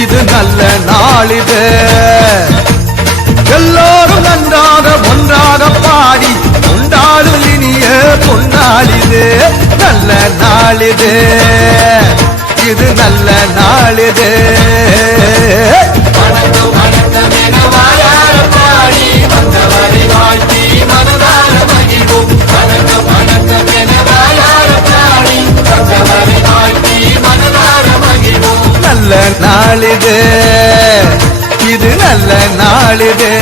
இது நல்ல நாளிது எல்லோரும் நன்றாக ஒன்றாக பாடி கொண்டாடும் இனிய பொன்னாளிது நல்ல நாளிது இது நல்ல நாளிது வணக்கம் வணக்கம் என வாயார பாடி வந்தவரை வாழ்த்தி மனதார மகிழ்வோம் வணக்கம் வணக்கம் என வாயார பாடி வந்தவரை வாழ்த்தி மனதார மகிழ்வோம் நல்ல நாளிது இது நல்ல நாளிது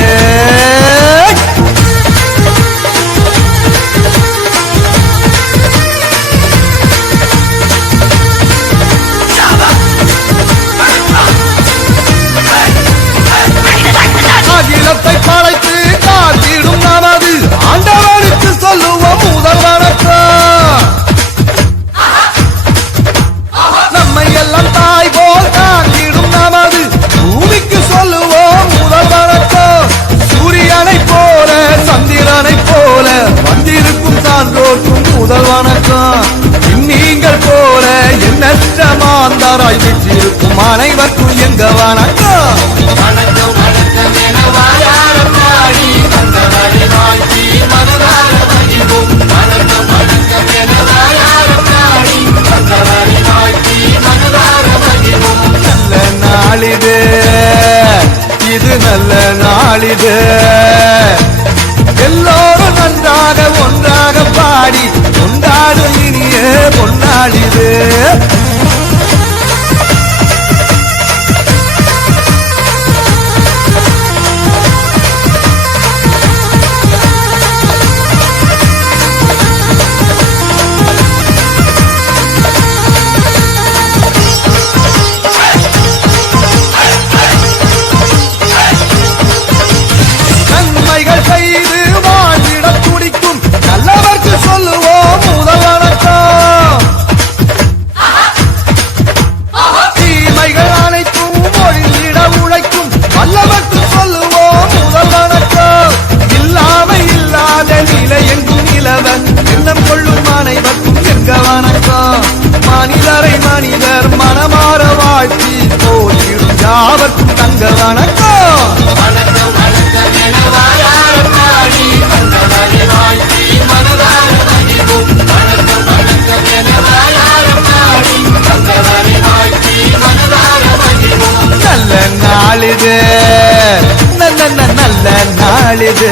அகிலத்தை படைத்து காத்திடும் நமது ஆண்டவனுக்கு சொல்லுவோம் முதல் வணக்கம் நம்மை எல்லாம் தாய் போல் காத்திடும் நமது பூமிக்கு சொல்லுவோம் முதல் வணக்கம் சூரியனை போல சந்திரனை போல வந்திருக்கும் சான்றோர்க்கும் முதல் வணக்கம் நீங்கள் போல எண்ணற்ற மாந்தாராய் வீற்றிருக்கும் அனைவருக்கும் எங்க வணக்கம் வணக்கம் வணக்கம் என வாயார பாடி வந்தவரை வாழ்த்தி மனதார மகிழ்வோம் வணக்கம் வணக்கம் என வாயார பாடி வந்தவரை வாழ்த்தி மனதார மகிழ்வோம் நல்ல நாளிது இது நல்ல நாளிது எல்லோரும் நன்றாக ஒன்றாக பாடி கொண்டாடும் இனிய பொன்னாளிது செய்து வாழ்ந்திட துடிக்கும் நல்லவர்க்கு சொல்லுவோம் முதல் வணக்கம் தீமைகள் அனைத்தும் ஒழிந்திட உழைக்கும் வல்லவர்க்கு சொல்லுவோம் முதல் வணக்கம் இல்லாமை இல்லாத நிலை எங்கும் நிலவன் எண்ணம் கொள்ளும் அனைவருக்கும் எங்க வணக்கம் மனிதரை மனிதர் மனமாற வாழ்த்தி போயிடும் யாவர்க்கும் தங்க வணக்கம் வணக்கம் வணக்கம் என வாயார பாடி வந்தவரை வாழ்த்தி மனதார மகிழ்வோம் வணக்கம் வணக்கம் என வாயார பாடி வந்தவரை வாழ்த்தி மனதார மகிழ்வோம் நல்ல நாளிது நல்ல நல்ல நாளிது